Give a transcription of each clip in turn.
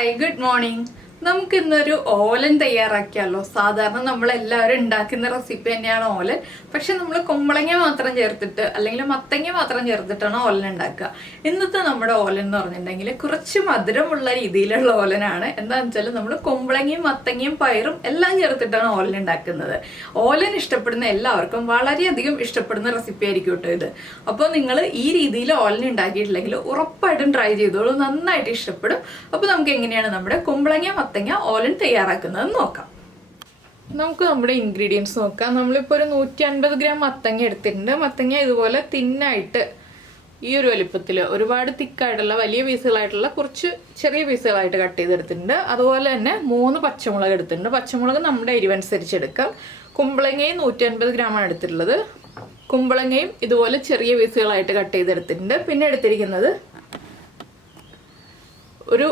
Hi, good morning. നമുക്ക് ഇന്നൊരു ഓലൻ തയ്യാറാക്കിയാലോ. സാധാരണ നമ്മൾ എല്ലാവരും ഉണ്ടാക്കുന്ന റെസിപ്പി തന്നെയാണ് ഓലൻ. പക്ഷെ നമ്മൾ കുമ്പളങ്ങ മാത്രം ചേർത്തിട്ട് അല്ലെങ്കിൽ മത്തങ്ങ മാത്രം ചേർത്തിട്ടാണ് ഓലൻ ഉണ്ടാക്കുക. ഇന്നത്തെ നമ്മുടെ ഓലൻ എന്ന് പറഞ്ഞിട്ടുണ്ടെങ്കിൽ കുറച്ച് മധുരമുള്ള രീതിയിലുള്ള ഓലനാണ്. എന്താണെന്ന് വെച്ചാൽ നമ്മൾ കുമ്പളങ്ങയും മത്തങ്ങയും പയറും എല്ലാം ചേർത്തിട്ടാണ് ഓലൻ ഉണ്ടാക്കുന്നത്. ഓലൻ ഇഷ്ടപ്പെടുന്ന എല്ലാവർക്കും വളരെയധികം ഇഷ്ടപ്പെടുന്ന റെസിപ്പി ആയിരിക്കും കേട്ടോ ഇത്. അപ്പോൾ നിങ്ങൾ ഈ രീതിയിൽ ഓലൻ ഉണ്ടാക്കിയിട്ടില്ലെങ്കിൽ ഉറപ്പായിട്ടും ട്രൈ ചെയ്തോളൂ, നന്നായിട്ട് ഇഷ്ടപ്പെടും. അപ്പോൾ നമുക്ക് എങ്ങനെയാണ് നമ്മുടെ കുമ്പളങ്ങ മത്തങ്ങ ഓലൻ തയ്യാറാക്കുന്നത് നോക്കാം. നമുക്ക് നമ്മുടെ ഇൻഗ്രീഡിയൻസ് നോക്കാം. നമ്മളിപ്പോൾ ഒരു 150 ഗ്രാം മത്തങ്ങ എടുത്തിട്ടുണ്ട്. മത്തങ്ങ ഇതുപോലെ തിന്നായിട്ട് ഈ ഒരു വലിപ്പത്തിൽ, ഒരുപാട് തിക്കായിട്ടുള്ള വലിയ പീസുകളായിട്ടുള്ള കുറച്ച് ചെറിയ പീസുകളായിട്ട് കട്ട് ചെയ്തെടുത്തിട്ടുണ്ട്. അതുപോലെ തന്നെ 3 പച്ചമുളക് എടുത്തിട്ടുണ്ട്. പച്ചമുളക് നമ്മുടെ എരിവനുസരിച്ച് എടുക്കാം. കുമ്പളങ്ങയും 150 ഗ്രാമാണ് എടുത്തിട്ടുള്ളത്. കുമ്പളങ്ങയും ഇതുപോലെ ചെറിയ പീസുകളായിട്ട് കട്ട് ചെയ്തെടുത്തിട്ടുണ്ട്. പിന്നെ എടുത്തിരിക്കുന്നത് ഒരു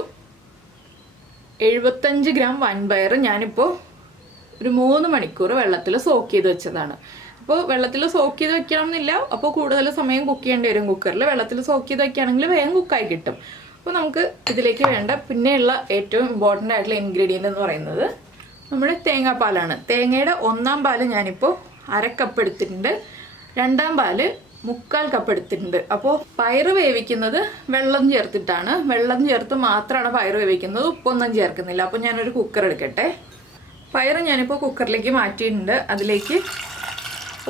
75 ഗ്രാം വൻപയർ ഞാനിപ്പോൾ ഒരു 3 മണിക്കൂർ വെള്ളത്തിൽ സോക്ക് ചെയ്ത് വെച്ചതാണ്. അപ്പോൾ വെള്ളത്തിൽ സോക്ക് ചെയ്ത് വെക്കണം എന്നില്ല, അപ്പോൾ കൂടുതൽ സമയം കുക്ക് ചെയ്യേണ്ടി വരും കുക്കറിൽ. വെള്ളത്തിൽ സോക്ക് ചെയ്ത് വെക്കുകയാണെങ്കിൽ വേഗം കുക്കായി കിട്ടും. അപ്പോൾ നമുക്ക് ഇതിലേക്ക് വേണ്ട പിന്നെയുള്ള ഏറ്റവും ഇമ്പോർട്ടൻ്റ് ആയിട്ടുള്ള ഇൻഗ്രീഡിയൻ്റ് എന്ന് പറയുന്നത് നമ്മുടെ തേങ്ങാപ്പാലാണ്. തേങ്ങയുടെ 1-ാം പാല് ഞാനിപ്പോൾ 1/2 കപ്പ് എടുത്തിട്ടുണ്ട്. 2-ാം പാല് 3/4 കപ്പ് എടുത്തിട്ടുണ്ട്. അപ്പോൾ പയറ് വേവിക്കുന്നത് വെള്ളം ചേർത്തിട്ടാണ്. വെള്ളം ചേർത്ത് മാത്രമാണ് പയറ് വേവിക്കുന്നത്, ഉപ്പൊന്നും ചേർക്കുന്നില്ല. അപ്പോൾ ഞാനൊരു കുക്കർ എടുക്കട്ടെ. പയറ് ഞാനിപ്പോൾ കുക്കറിലേക്ക് മാറ്റിയിട്ടുണ്ട്. അതിലേക്ക്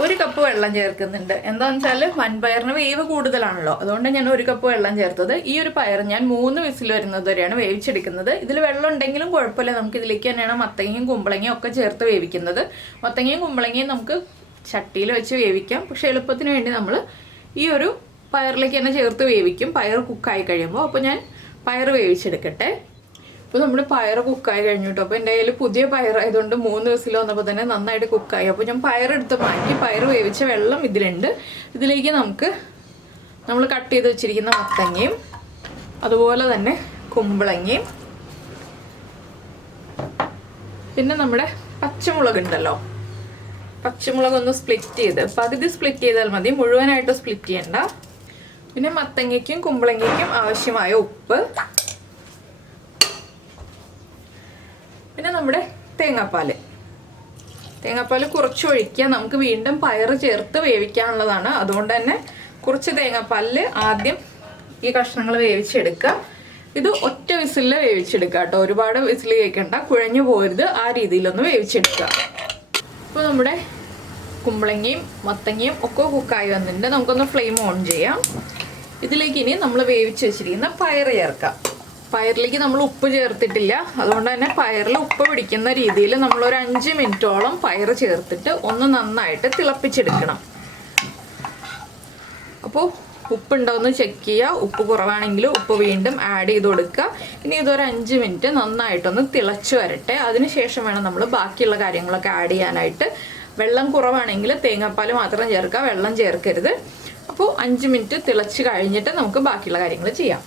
1 കപ്പ് വെള്ളം ചേർക്കുന്നുണ്ട്. എന്താണെന്ന് വെച്ചാൽ വൻപയറിന് വേവ് കൂടുതലാണല്ലോ, അതുകൊണ്ട് ഞാൻ 1 കപ്പ് വെള്ളം ചേർത്തത്. ഈ ഒരു പയർ ഞാൻ 3 വിസിൽ വരുന്നത് വരെയാണ് വേവിച്ചെടുക്കുന്നത്. ഇതിൽ വെള്ളം ഉണ്ടെങ്കിലും കുഴപ്പമില്ല, നമുക്ക് ഇതിലേക്ക് തന്നെയാണ് മത്തങ്ങയും കുമ്പളങ്ങയും ഒക്കെ ചേർത്ത് വേവിക്കുന്നത്. മത്തങ്ങയും കുമ്പളങ്ങയും നമുക്ക് ചട്ടിയിൽ വെച്ച് വേവിക്കാം, പക്ഷെ എളുപ്പത്തിന് വേണ്ടി നമ്മൾ ഈ ഒരു പയറിലേക്ക് തന്നെ ചേർത്ത് വേവിക്കും പയർ കുക്കായി കഴിയുമ്പോൾ. അപ്പോൾ ഞാൻ പയർ വേവിച്ചെടുക്കട്ടെ. ഇപ്പോൾ നമ്മുടെ പയർ കുക്കായി കഴിഞ്ഞു കേട്ടോ. അപ്പോൾ എൻ്റെ കയ്യിൽ പുതിയ പയറായതുകൊണ്ട് 3 വിസിൽ വന്നപ്പോൾ തന്നെ നന്നായിട്ട് കുക്കായി. അപ്പോൾ ഞാൻ പയറെടുത്ത് മാറ്റി പയർ വേവിച്ച വെള്ളം ഇതിലുണ്ട്. ഇതിലേക്ക് നമുക്ക് നമ്മൾ കട്ട് ചെയ്ത് വെച്ചിരിക്കുന്ന മത്തങ്ങയും അതുപോലെ തന്നെ കുമ്പളങ്ങയും പിന്നെ നമ്മുടെ പച്ചമുളക് ഉണ്ടല്ലോ, പച്ചമുളക് ഒന്ന് സ്പ്ലിറ്റ് ചെയ്ത് പകുതി സ്പ്ലിറ്റ് ചെയ്താൽ മതി, മുഴുവനായിട്ട് സ്പ്ലിറ്റ് ചെയ്യണ്ട. പിന്നെ മത്തങ്ങയ്ക്കും കുമ്പളങ്ങയ്ക്കും ആവശ്യമായ ഉപ്പ്, പിന്നെ നമ്മുടെ തേങ്ങാപ്പാൽ. തേങ്ങാപ്പാൽ കുറച്ച് ഒഴിക്കുക, നമുക്ക് വീണ്ടും പയറ് ചേർത്ത് വേവിക്കാനുള്ളതാണ്. അതുകൊണ്ട് തന്നെ കുറച്ച് തേങ്ങാപ്പാലിൽ ആദ്യം ഈ കഷ്ണങ്ങൾ വേവിച്ചെടുക്കുക. ഇത് ഒറ്റ വിസിലിൽ വേവിച്ചെടുക്കുക കേട്ടോ, ഒരുപാട് വിസിൽ കേൾക്കണ്ട, കുഴഞ്ഞു പോരുത്, ആ രീതിയിലൊന്ന് വേവിച്ചെടുക്കുക. ഇപ്പോൾ നമ്മുടെ കുമ്പളങ്ങയും മത്തങ്ങയും ഒക്കെ കുക്കായി വന്നിട്ടുണ്ട്. നമുക്കൊന്ന് ഫ്ലെയിം ഓൺ ചെയ്യാം. ഇതിലേക്ക് ഇനി നമ്മൾ വേവിച്ച് വെച്ചിരിക്കുന്ന പയർ ചേർക്കാം. പയറിലേക്ക് നമ്മൾ ഉപ്പ് ചേർത്തിട്ടില്ല, അതുകൊണ്ട് തന്നെ പയറിൽ ഉപ്പ് പിടിക്കുന്ന രീതിയിൽ നമ്മളൊരു 5 മിനിറ്റോളം പയർ ചേർത്തിട്ട് ഒന്ന് നന്നായിട്ട് തിളപ്പിച്ചെടുക്കണം. അപ്പോൾ ഉപ്പുണ്ടോയെന്ന് ചെക്ക് ചെയ്യുക. ഉപ്പ് കുറവാണെങ്കിൽ ഉപ്പ് വീണ്ടും ആഡ് ചെയ്ത് കൊടുക്കുക. ഇനി ഇതൊരു 5 മിനിറ്റ് നന്നായിട്ടൊന്ന് തിളച്ച് വരട്ടെ. അതിനുശേഷം വേണം നമ്മൾ ബാക്കിയുള്ള കാര്യങ്ങളൊക്കെ ആഡ് ചെയ്യാനായിട്ട്. വെള്ളം കുറവാണെങ്കിൽ തേങ്ങാപ്പാൽ മാത്രം ചേർക്കുക, വെള്ളം ചേർക്കരുത്. അപ്പോൾ 5 മിനിറ്റ് തിളച്ച് കഴിഞ്ഞിട്ട് നമുക്ക് ബാക്കിയുള്ള കാര്യങ്ങൾ ചെയ്യാം.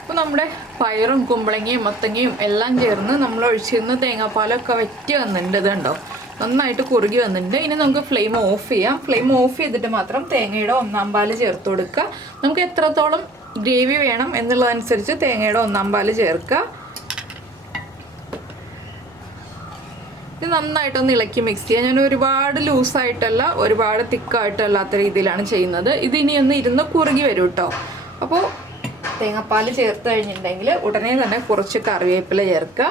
അപ്പോൾ നമ്മുടെ പയറും കുമ്പളങ്ങയും മത്തങ്ങയും എല്ലാം ചേർന്ന് നമ്മൾ ഒഴിച്ചിരുന്ന തേങ്ങാപ്പാലൊക്കെ വറ്റി വന്നിട്ടുണ്ട്. ഇതുണ്ടോ, നന്നായിട്ട് കുറുകി വന്നിട്ടുണ്ട്. ഇനി നമുക്ക് ഫ്ലെയിം ഓഫ് ചെയ്യാം. ഫ്ലെയിം ഓഫ് ചെയ്തിട്ട് മാത്രം തേങ്ങയുടെ 1-ാം പാല് ചേർത്ത് കൊടുക്കുക. നമുക്ക് എത്രത്തോളം ഗ്രേവി വേണം എന്നുള്ളതനുസരിച്ച് തേങ്ങയുടെ 1-ാം പാല് ചേർക്കുക. ഇത് നന്നായിട്ടൊന്ന് ഇളക്കി മിക്സ് ചെയ്യുക. ഞാൻ ഒരുപാട് ലൂസായിട്ടല്ല ഒരുപാട് തിക്കായിട്ടല്ലാത്ത രീതിയിലാണ് ചെയ്യുന്നത്. ഇത് ഇനി ഒന്ന് ഇരുന്ന് കുറുകി വരും കേട്ടോ. അപ്പോൾ തേങ്ങാപ്പാൽ ചേർത്ത് കഴിഞ്ഞിട്ടുണ്ടെങ്കിൽ ഉടനെ തന്നെ കുറച്ച് കറിവേപ്പില ചേർക്കുക,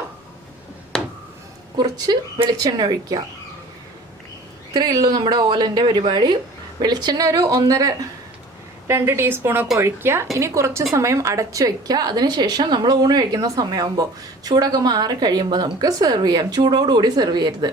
കുറച്ച് വെളിച്ചെണ്ണ ഒഴിക്കുക. ഇത്രയേ ഉള്ളൂ നമ്മുടെ ഓലൻ്റെ പരിപാടി. വെളിച്ചെണ്ണ ഒരു 1.5-2 ടീസ്പൂണൊക്കെ ഒഴിക്കുക. ഇനി കുറച്ച് സമയം അടച്ചു വയ്ക്കുക. അതിനുശേഷം നമ്മൾ ഊണ് കഴിക്കുന്ന സമയമാകുമ്പോൾ ചൂടൊക്കെ മാറി കഴിയുമ്പോൾ നമുക്ക് സെർവ് ചെയ്യാം. ചൂടോടുകൂടി സെർവ് ചെയ്യരുത്.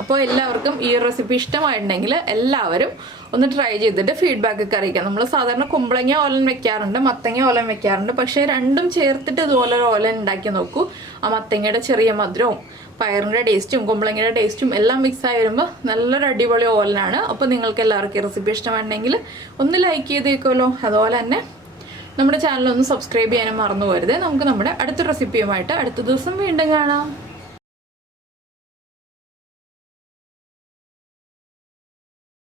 അപ്പോൾ എല്ലാവർക്കും ഈ റെസിപ്പി ഇഷ്ടമായിട്ടുണ്ടെങ്കിൽ എല്ലാവരും ഒന്ന് ട്രൈ ചെയ്തിട്ട് ഫീഡ്ബാക്ക് ഒക്കെ അറിയിക്കാം. നമ്മൾ സാധാരണ കുമ്പളങ്ങ ഓലൻ വെക്കാറുണ്ട്, മത്തങ്ങ ഓലൻ വെക്കാറുണ്ട്. പക്ഷേ രണ്ടും ചേർത്തിട്ട് ഇതുപോലെ ഒരു ഓലൻ ഉണ്ടാക്കി നോക്കൂ. ആ മത്തങ്ങയുടെ ചെറിയ മധുരവും പയറിൻ്റെ ടേസ്റ്റും കുമ്പളങ്ങയുടെ ടേസ്റ്റും എല്ലാം മിക്സായി വരുമ്പോൾ നല്ലൊരു അടിപൊളി ഓലനാണ്. അപ്പോൾ നിങ്ങൾക്ക് എല്ലാവർക്കും ഈ റെസിപ്പി ഇഷ്ടമായിട്ടുണ്ടെങ്കിൽ ഒന്ന് ലൈക്ക് ചെയ്തേക്കുമല്ലോ. അതുപോലെ തന്നെ നമ്മുടെ ചാനൽ ഒന്ന് സബ്സ്ക്രൈബ് ചെയ്യാനും മറന്നു പോരുത്. നമുക്ക് നമ്മുടെ അടുത്ത റെസിപ്പിയുമായിട്ട് അടുത്ത ദിവസം വീണ്ടും കാണാം.